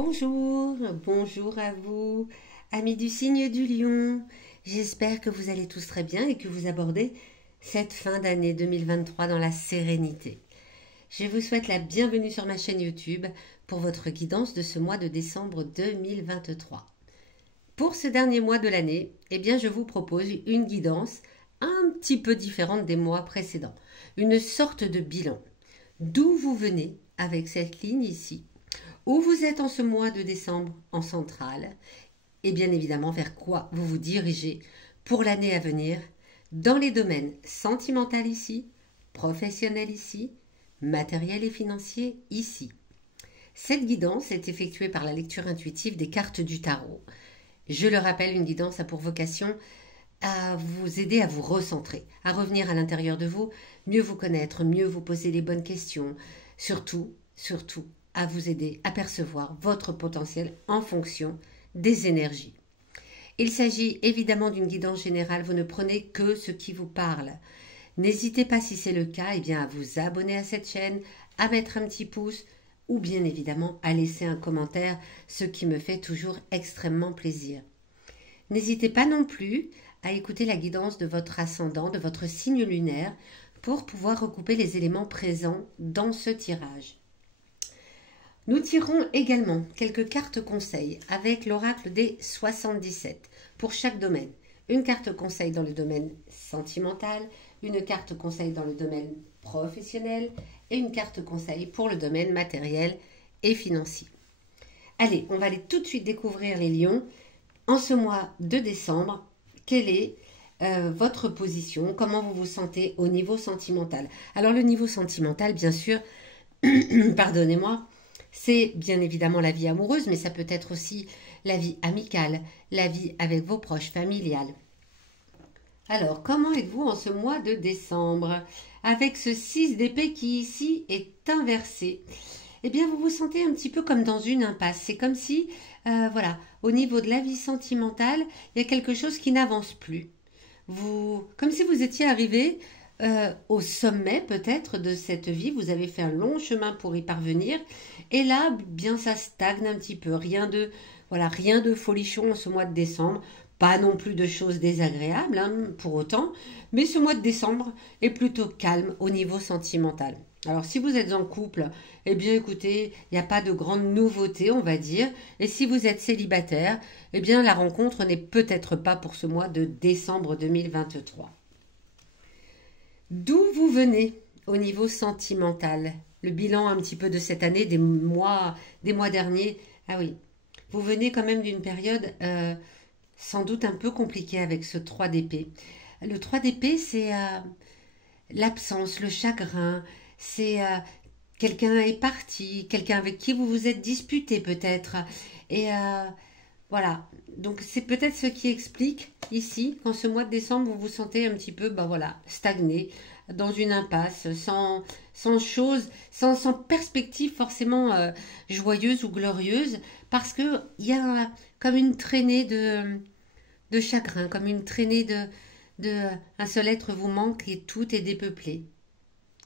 Bonjour, bonjour à vous, amis du signe du lion. J'espère que vous allez tous très bien et que vous abordez cette fin d'année 2023 dans la sérénité. Je vous souhaite la bienvenue sur ma chaîne YouTube pour votre guidance de ce mois de décembre 2023. Pour ce dernier mois de l'année, je vous propose une guidance un petit peu différente des mois précédents. Une sorte de bilan. D'où vous venez avec cette ligne ici, où vous êtes en ce mois de décembre en centrale, et bien évidemment vers quoi vous vous dirigez pour l'année à venir, dans les domaines sentimental ici, professionnel ici, matériel et financier ici. Cette guidance est effectuée par la lecture intuitive des cartes du tarot. Je le rappelle, une guidance a pour vocation à vous aider à vous recentrer, à revenir à l'intérieur de vous, mieux vous connaître, mieux vous poser les bonnes questions, surtout, à vous aider à percevoir votre potentiel en fonction des énergies. Il s'agit évidemment d'une guidance générale, vous ne prenez que ce qui vous parle. N'hésitez pas, si c'est le cas, à vous abonner à cette chaîne, à mettre un petit pouce ou bien évidemment à laisser un commentaire, ce qui me fait toujours extrêmement plaisir. N'hésitez pas non plus à écouter la guidance de votre ascendant, de votre signe lunaire, pour pouvoir recouper les éléments présents dans ce tirage. Nous tirons également quelques cartes conseils avec l'oracle des 77 pour chaque domaine. Une carte conseil dans le domaine sentimental, une carte conseil dans le domaine professionnel et une carte conseil pour le domaine matériel et financier. Allez, on va aller tout de suite découvrir les lions. En ce mois de décembre, quelle est votre position? Comment vous vous sentez au niveau sentimental? Alors le niveau sentimental, bien sûr, pardonnez-moi, c'est bien évidemment la vie amoureuse, mais ça peut être aussi la vie amicale, la vie avec vos proches, familiale. Alors, comment êtes-vous en ce mois de décembre? Avec ce 6 d'épée qui ici est inversé, vous vous sentez un petit peu comme dans une impasse. C'est comme si, au niveau de la vie sentimentale, il y a quelque chose qui n'avance plus. Comme si vous étiez arrivé au sommet peut-être de cette vie, vous avez fait un long chemin pour y parvenir, et là, bien ça stagne un petit peu, rien de folichon en ce mois de décembre, pas non plus de choses désagréables pour autant, mais ce mois de décembre est plutôt calme au niveau sentimental. Alors si vous êtes en couple, écoutez, il n'y a pas de grande nouveauté, on va dire, et si vous êtes célibataire, la rencontre n'est peut-être pas pour ce mois de décembre 2023. D'où vous venez au niveau sentimental? Le bilan un petit peu de cette année, des mois derniers. Ah oui, vous venez quand même d'une période sans doute un peu compliquée avec ce 3 d'épée. Le 3 d'épée, c'est l'absence, le chagrin, c'est quelqu'un est parti, quelqu'un avec qui vous vous êtes disputé peut-être. Et voilà, donc c'est peut-être ce qui explique ici qu'en ce mois de décembre, vous vous sentez un petit peu stagné, dans une impasse, sans perspective forcément joyeuse ou glorieuse, parce qu'il y a comme une traînée de chagrin, comme une traînée un seul être vous manque et tout est dépeuplé.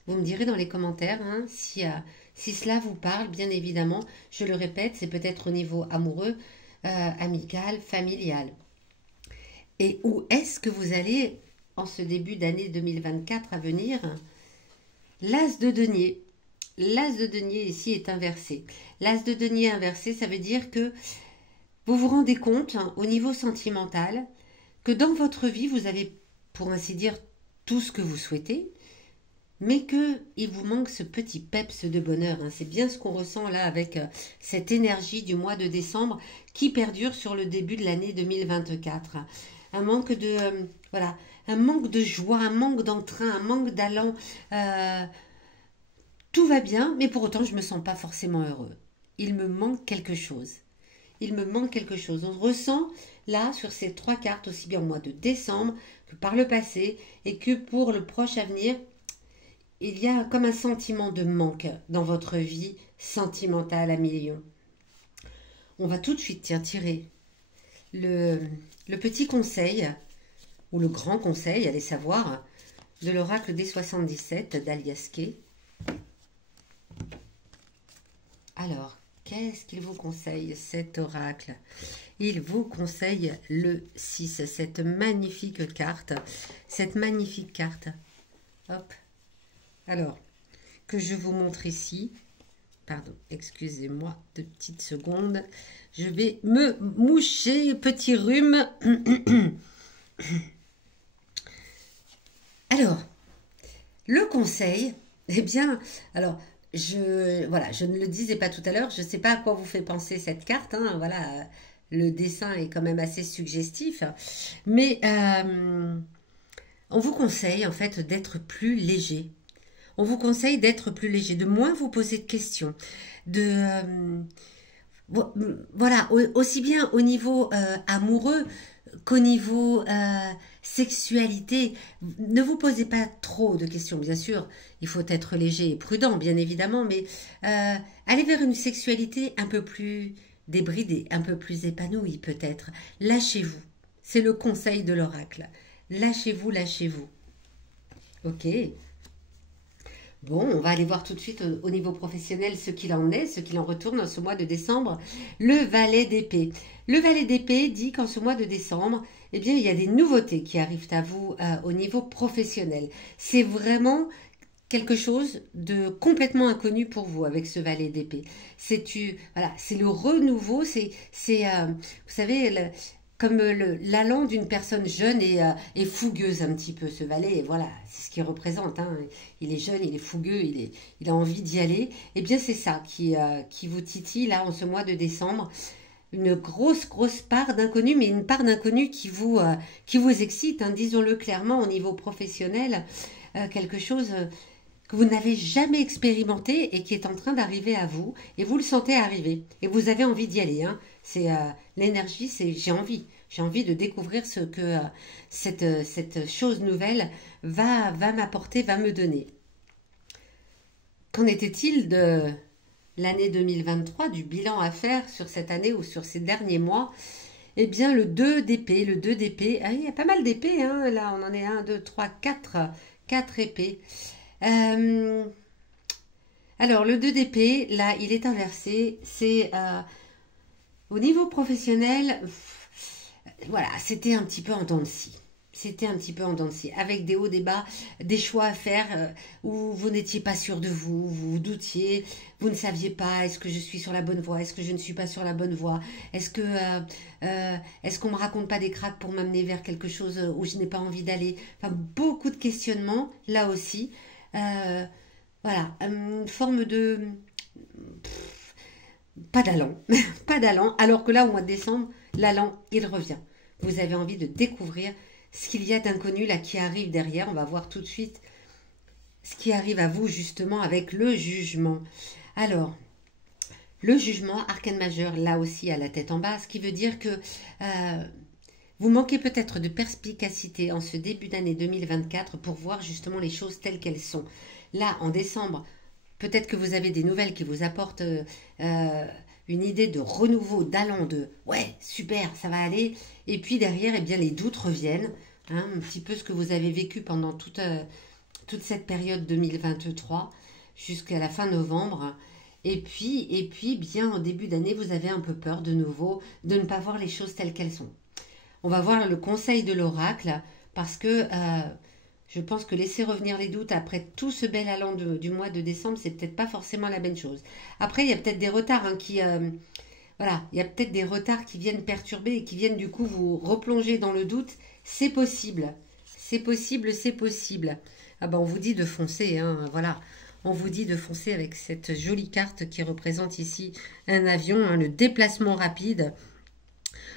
Vous me direz dans les commentaires si cela vous parle, bien évidemment. Je le répète, c'est peut-être au niveau amoureux, amical, familial. Et où est-ce que vous allez en ce début d'année 2024 à venir? L'as de denier. L'as de denier ici est inversé. L'as de denier inversé, ça veut dire que vous vous rendez compte au niveau sentimental que dans votre vie, vous avez, pour ainsi dire, tout ce que vous souhaitez, mais qu'il vous manque ce petit peps de bonheur. C'est bien ce qu'on ressent là avec cette énergie du mois de décembre qui perdure sur le début de l'année 2024. Un manque de joie, un manque d'entrain, un manque d'allant. Tout va bien, mais pour autant je ne me sens pas forcément heureux. Il me manque quelque chose. Il me manque quelque chose. On ressent là sur ces 3 cartes, aussi bien au mois de décembre que par le passé et que pour le proche avenir, il y a comme un sentiment de manque dans votre vie sentimentale à millions. On va tout de suite tirer le petit conseil, ou le grand conseil, allez savoir, de l'oracle des 77 d'Alias Kay. Alors, qu'est-ce qu'il vous conseille, cet oracle? Il vous conseille le 6, cette magnifique carte. Cette magnifique carte. Hop. Alors, que je vous montre ici. Pardon, excusez-moi, 2 petites secondes. Je vais me moucher, petit rhume. Alors, le conseil, eh bien, alors, je ne le disais pas tout à l'heure, je ne sais pas à quoi vous fait penser cette carte, hein, voilà, le dessin est quand même assez suggestif, mais on vous conseille en fait d'être plus léger. On vous conseille d'être plus léger, de moins vous poser de questions, de voilà, aussi bien au niveau amoureux qu'au niveau sexualité. Ne vous posez pas trop de questions, bien sûr. Il faut être léger et prudent, bien évidemment, mais allez vers une sexualité un peu plus débridée, un peu plus épanouie peut-être. Lâchez-vous. C'est le conseil de l'oracle. Lâchez-vous, lâchez-vous. Ok. Bon, on va aller voir tout de suite au niveau professionnel ce qu'il en est, ce qu'il en retourne en ce mois de décembre. Le valet d'épée. Le valet d'épée dit qu'en ce mois de décembre, eh bien, il y a des nouveautés qui arrivent à vous au niveau professionnel. C'est vraiment quelque chose de complètement inconnu pour vous avec ce valet d'épée. Voilà, c'est le renouveau, vous savez, comme l'allant d'une personne jeune et fougueuse un petit peu, ce valet, et voilà, c'est ce qu'il représente, hein. Il est jeune, il est fougueux, il a envie d'y aller, et bien c'est ça qui vous titille là en ce mois de décembre, une grosse part d'inconnu, mais une part d'inconnu qui vous excite, hein, disons-le clairement au niveau professionnel, quelque chose que vous n'avez jamais expérimenté et qui est en train d'arriver à vous, et vous le sentez arriver, et vous avez envie d'y aller, hein. C'est l'énergie, c'est j'ai envie de découvrir ce que cette chose nouvelle va m'apporter, va me donner. Qu'en était-il de l'année 2023, du bilan à faire sur cette année ou sur ces derniers mois? Eh bien, le 2 d'épée, il y a pas mal d'épées, hein, là, on en est 1, 2, 3, 4 épées. Alors, le 2 d'épée, là, il est inversé, c'est au niveau professionnel, voilà, c'était un petit peu en dents de scie. C'était un petit peu en dents de scie, avec des hauts, des bas, des choix à faire où vous n'étiez pas sûr de vous, vous doutiez, vous ne saviez pas, est-ce que je suis sur la bonne voie, est-ce que je ne suis pas sur la bonne voie, est-ce qu'on me raconte pas des cracks pour m'amener vers quelque chose où je n'ai pas envie d'aller. Enfin, beaucoup de questionnements, là aussi. Voilà, une forme de... Pas d'allant, pas d'allant, alors que là, au mois de décembre, l'allant, il revient. Vous avez envie de découvrir ce qu'il y a d'inconnu là qui arrive derrière. On va voir tout de suite ce qui arrive à vous justement avec le jugement. Alors, le jugement, arcane majeur, là aussi à la tête en bas, ce qui veut dire que vous manquez peut-être de perspicacité en ce début d'année 2024 pour voir justement les choses telles qu'elles sont. Là, en décembre, peut-être que vous avez des nouvelles qui vous apportent une idée de renouveau, d'allant, de « ouais, super, ça va aller ». Et puis derrière, eh bien, les doutes reviennent. Hein, un petit peu ce que vous avez vécu pendant toute cette période 2023 jusqu'à la fin novembre. Et puis, bien, au début d'année, vous avez un peu peur de nouveau de ne pas voir les choses telles qu'elles sont. On va voir le conseil de l'oracle parce que... je pense que laisser revenir les doutes après tout ce bel allant du mois de décembre, c'est peut-être pas forcément la bonne chose. Après, il y a peut-être des retards voilà, il y a peut-être des retards qui viennent perturber et qui viennent du coup vous replonger dans le doute. C'est possible. C'est possible, c'est possible. Ah ben, on vous dit de foncer, hein, voilà. On vous dit de foncer avec cette jolie carte qui représente ici un avion, hein, le déplacement rapide.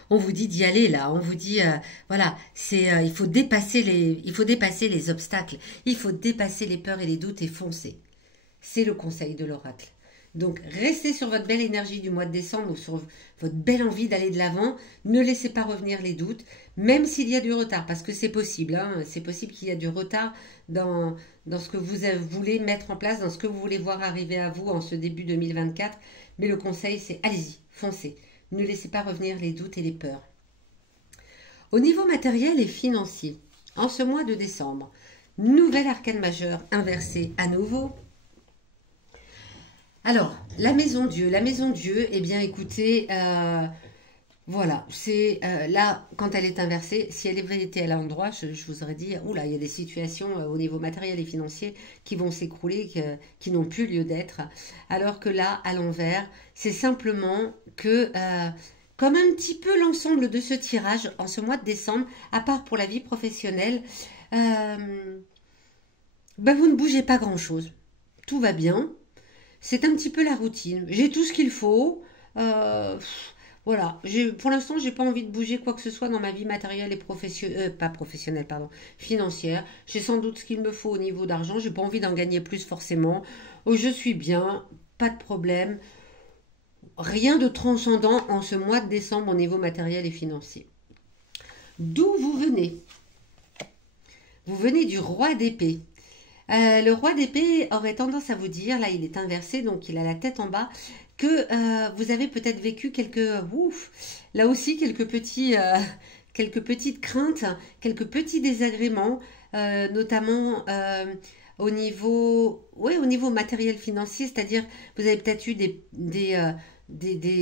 On vous dit d'y aller là, on vous dit voilà, il faut dépasser les obstacles, il faut dépasser les peurs et les doutes et foncer. C'est le conseil de l'oracle. Donc restez sur votre belle énergie du mois de décembre ou sur votre belle envie d'aller de l'avant, ne laissez pas revenir les doutes, même s'il y a du retard, parce que c'est possible, hein, c'est possible qu'il y a du retard dans ce que vous voulez mettre en place, dans ce que vous voulez voir arriver à vous en ce début 2024, mais le conseil c'est allez-y, foncez. Ne laissez pas revenir les doutes et les peurs. Au niveau matériel et financier, en ce mois de décembre, nouvel arcane majeur inversé à nouveau. Alors, la maison Dieu, eh bien écoutez, voilà, c'est là, quand elle est inversée, si elle avait été à l'endroit, je vous aurais dit, oula, il y a des situations au niveau matériel et financier qui vont s'écrouler, qui n'ont plus lieu d'être. Alors que là, à l'envers, c'est simplement que, comme un petit peu l'ensemble de ce tirage en ce mois de décembre, à part pour la vie professionnelle, euh, ben vous ne bougez pas grand-chose. Tout va bien. C'est un petit peu la routine. J'ai tout ce qu'il faut. Voilà. Pour l'instant, j'ai pas envie de bouger quoi que ce soit dans ma vie matérielle et professionnelle, pas professionnelle, pardon, financière. J'ai sans doute ce qu'il me faut au niveau d'argent. J'ai pas envie d'en gagner plus forcément. Je suis bien, pas de problème. Rien de transcendant en ce mois de décembre au niveau matériel et financier. D'où vous venez? Vous venez du roi d'épée. Le roi d'épée aurait tendance à vous dire, là il est inversé, donc il a la tête en bas, que vous avez peut-être vécu là aussi quelques petites craintes, quelques petits désagréments, notamment au niveau matériel financier, c'est-à-dire vous avez peut-être eu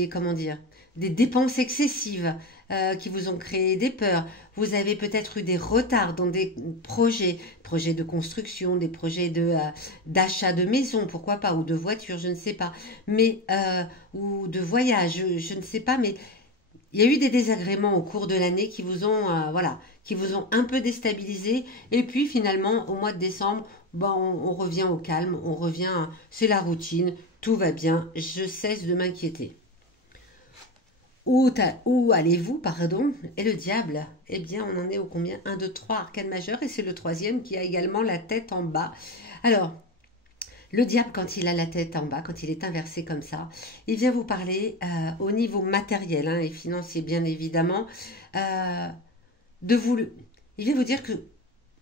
comment dire, des dépenses excessives qui vous ont créé des peurs. Vous avez peut-être eu des retards dans des projets de construction, des projets d'achat de maison, pourquoi pas, ou de voiture, je ne sais pas, mais ou de voyage, je ne sais pas, mais il y a eu des désagréments au cours de l'année qui vous ont voilà, qui vous ont un peu déstabilisé. Et puis finalement, au mois de décembre, bon, on revient au calme, on revient, c'est la routine, tout va bien, je cesse de m'inquiéter. Où allez-vous, pardon? Et le diable? Eh bien, on en est au combien? Un, 2, 3 arcades majeures, et c'est le troisième qui a également la tête en bas. Alors, le diable, quand il a la tête en bas, quand il est inversé comme ça, il vient vous parler au niveau matériel hein, et financier, bien évidemment, euh, de vous. Il vient vous dire que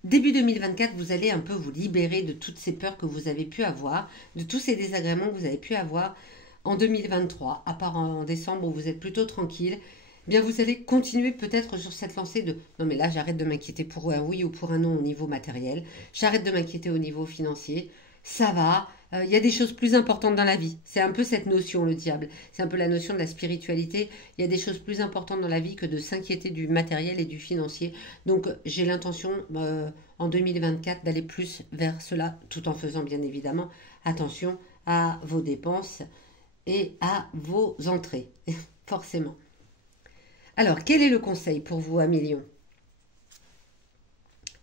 début 2024, vous allez un peu vous libérer de toutes ces peurs que vous avez pu avoir, de tous ces désagréments que vous avez pu avoir en 2023, à part en décembre où vous êtes plutôt tranquille. Bien, vous allez continuer peut-être sur cette lancée de non mais là j'arrête de m'inquiéter pour un oui ou pour un non au niveau matériel, j'arrête de m'inquiéter au niveau financier, ça va, il y a des choses plus importantes dans la vie. C'est un peu cette notion, le diable. C'est un peu la notion de la spiritualité. Il y a des choses plus importantes dans la vie que de s'inquiéter du matériel et du financier. Donc, j'ai l'intention en 2024 d'aller plus vers cela, tout en faisant bien évidemment attention à vos dépenses et à vos entrées, forcément. Alors, quel est le conseil pour vous, Amélion?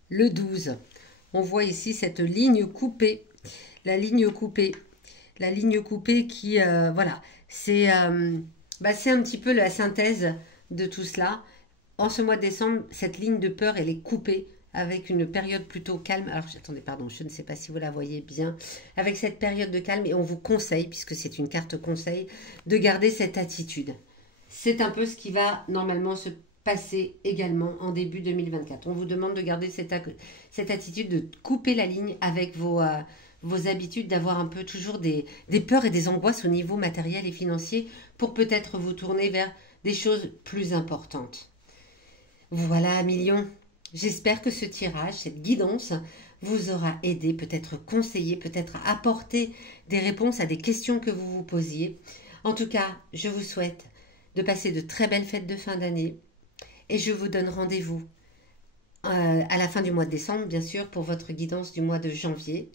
Le 12. On voit ici cette ligne coupée la ligne coupée. La ligne coupée qui, voilà, c'est un petit peu la synthèse de tout cela. En ce mois de décembre, cette ligne de peur, elle est coupée avec une période plutôt calme. Alors, attendez, pardon, je ne sais pas si vous la voyez bien. Avec cette période de calme, et on vous conseille, puisque c'est une carte conseil, de garder cette attitude. C'est un peu ce qui va normalement se passer également en début 2024. On vous demande de garder cette attitude de couper la ligne avec vos habitudes, d'avoir un peu toujours des peurs et des angoisses au niveau matériel et financier pour peut-être vous tourner vers des choses plus importantes. Voilà, millions. J'espère que ce tirage, cette guidance, vous aura aidé, peut-être conseillé, peut-être apporté des réponses à des questions que vous vous posiez. En tout cas, je vous souhaite de passer de très belles fêtes de fin d'année et je vous donne rendez-vous à la fin du mois de décembre, bien sûr, pour votre guidance du mois de janvier.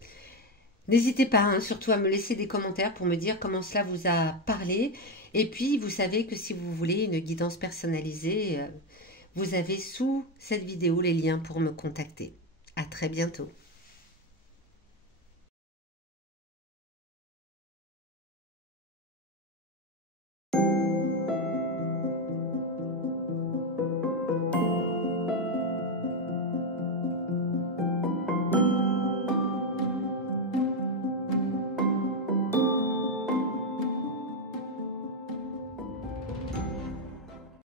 N'hésitez pas, hein, surtout à me laisser des commentaires pour me dire comment cela vous a parlé. Et puis, vous savez que si vous voulez une guidance personnalisée, vous avez sous cette vidéo les liens pour me contacter. À très bientôt.